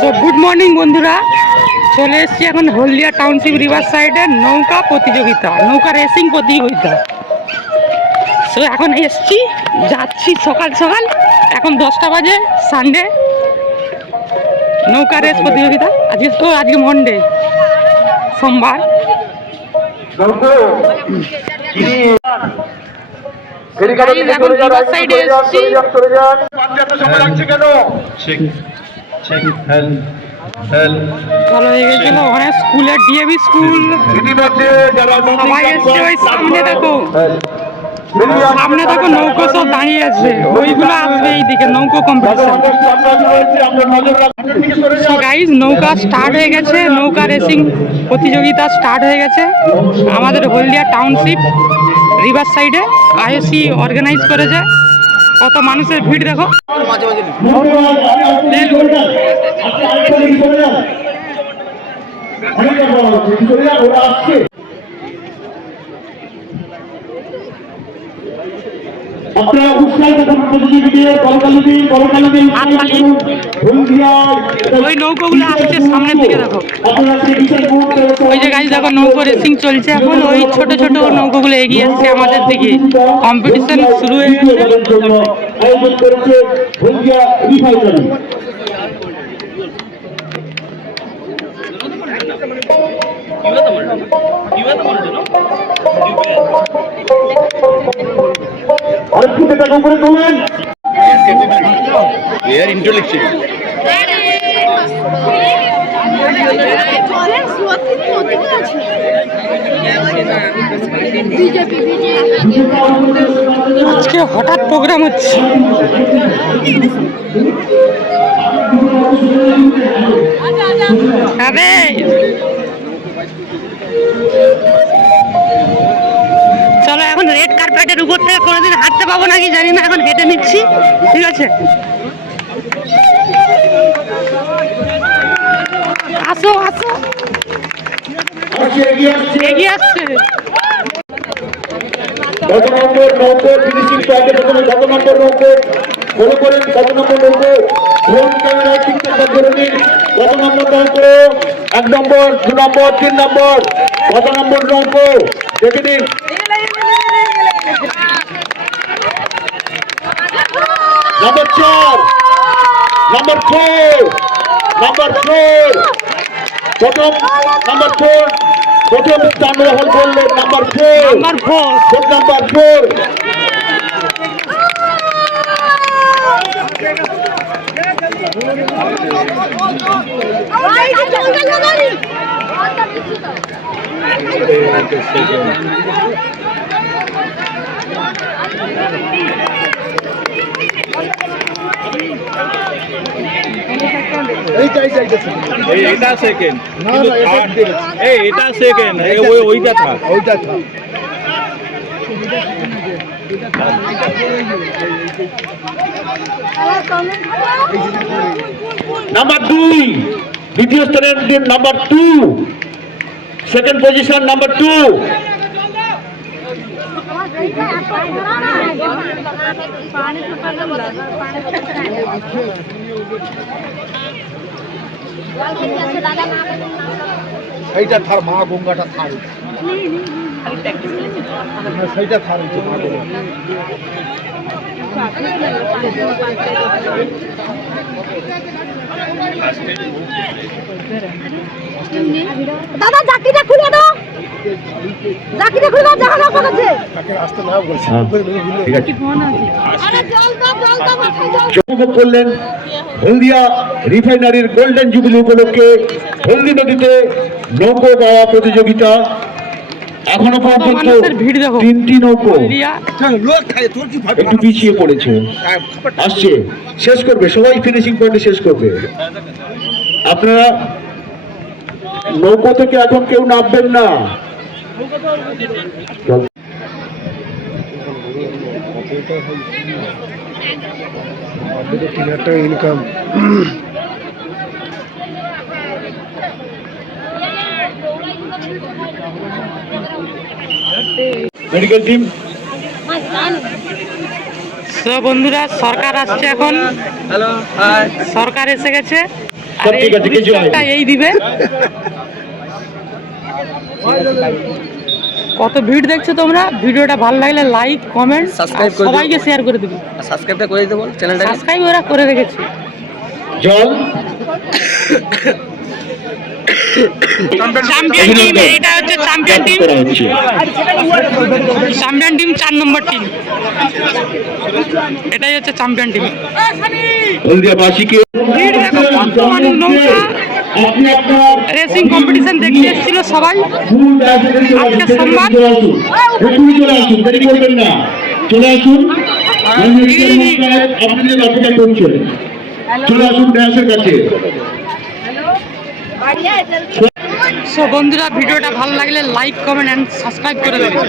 তো good morning বন্ধুরা, চলে এসেছি এখন হলদিয়া টাউনশিপ রিভার সাইডে নৌকা প্রতিযোগিতা, নৌকা রেসিং প্রতিযোগিতা। তো এখন এসছি, যাচ্ছি সকাল সকাল, এখন 10টা বাজে, সানডে নৌকা রেস প্রতিযোগিতা। আজকে মন্ডে, সোমবার। এখন রিভার সাইডে এসছি। চলো হয়ে গেছিল অনেক স্কুলের ডিএভি স্কুল, সবাই এসছে। ওই সামনে দেখো, সামনে দেখো নৌকো সব দাঁড়িয়ে আছে, ওইগুলো আসবে এইদিকে নৌকো কম্পিটিশন। গাইজ নৌকা স্টার্ট হয়ে গেছে, নৌকা রেসিং প্রতিযোগিতা স্টার্ট হয়ে গেছে আমাদের হলদিয়া টাউনশিপ রিভার সাইডে। আইওসি অর্গানাইজ করেছে, কত মানুষের ভিড় দেখো। আপনারা উৎসাহিত ওই নৌকোগুলো আসছে সামনের দিকে দেখো, ওই যে গাড়ি দেখো নৌকো রেসিং চলছে এখন। ওই ছোট ছোট নৌকোগুলো এগিয়ে আসছে আমাদের দিকে, কম্পিটিশন শুরু হয়ে গেছে। আয়োজন করেছে হলদিয়া রিফাইনারি। আজকে হঠাৎ প্রোগ্রাম হচ্ছে। চলো এখন রেড কার্পেটের উপর থেকে কোনোদিন হাঁটতে পাবো নাকি জানি না, এখন হেঁটে নিচ্ছি। ঠিক আছে, আসো আসো, এগিয়ে আসছে। কত নম্বর নৌকো ফিনিশিং পয়েন্টে প্রথমে কত নম্বর নৌকো ফলো করেন, কত নম্বর নৌকো ড্রোন ক্যামেরায় ঠিকঠাক ধরে নিন। কত নম্বর নৌকো, 1 নম্বর, 2 নম্বর, 3 নম্বর, কত নম্বর নৌকো দেখে নিন। নম্বর 4, নম্বর 4, নম্বর 4, প্রথম নম্বর 4 প্রথম স্থান দখল করলেন নাম্বার 4, নাম্বার 4। এটা সেকেন্ড, এটা সেকেন্ড, ওইটা থাক, ওইটা থাক। নাম্বার 2 দ্বিতীয় স্থানের নাম্বার 2, সেকেন্ড পজিশন নাম্বার 2। সেইটা থার মা গঙ্গাটা থার, সেইটা থার মা গঙ্গা। দাদা জাকিটা খুলে দাও, জাকিটা খুলে দাও, জাহাজ আছে। তাকে রাস্তা না বলছি, ঠিক আছে। আরে জল দাও, জল দাও, মাথায় জল। যোগদান করলেন হলদিয়া রিফাইনারির গোল্ডেন জুবিলি উপলক্ষে হলদি নদীতে নৌকো গাওয়া প্রতিযোগিতা। এখনো পর্যন্ত 3টি নৌকো একটু পিছিয়ে পড়েছে, আসছে, শেষ করবে, সবাই ফিনিশিং পয়েন্টে শেষ করবে। আপনারা নৌকো থেকে এখন কেউ নামবেন না। ইনকাম মেডিকেল টিম তো বন্ধুরা সরকার আসছে এখন, সরকার এসে গেছে আর সব এই ঠিক আছে, কিছু হয়নি। পুরস্কারটা এই দিবে। কত ভিড় দেখছো তোমরা, ভিডিওটা ভালো লাগলে লাইক কমেন্ট Subscribe করে দিও। সবাইকে শেয়ার করে দিবি। সাবস্ক্রাইবটা করে দিতে বল চ্যানেলটাকে। সাবস্ক্রাইব ওরা করে রেখেছি। জল চ্যাম্পিয়ন টিম, এটা হচ্ছে চ্যাম্পিয়ন টিম, করা হচ্ছে। চ্যাম্পিয়ন টিম 4 নম্বর টিম, এটাই হচ্ছে চ্যাম্পিয়ন টিম। হলদিয়াবাসীকে ভিড় দেখো, বর্তমান নৌকা আপনি আপনার রেসিং কম্পিটিশন দেখতে এসেছিল সবাই। ফুল ডায়াসে আজকে সোমবার। চলে আসুন, এখনই চলে আসুন, দেরি করবেন না, চলে আসুন। আপনাদের অপেক্ষা করছেন, চলে আসুন ডায়াসের কাছে। সো বন্ধুরা ভিডিওটা ভালো লাগলে লাইক কমেন্ট এন্ড সাবস্ক্রাইব করে দেবেন।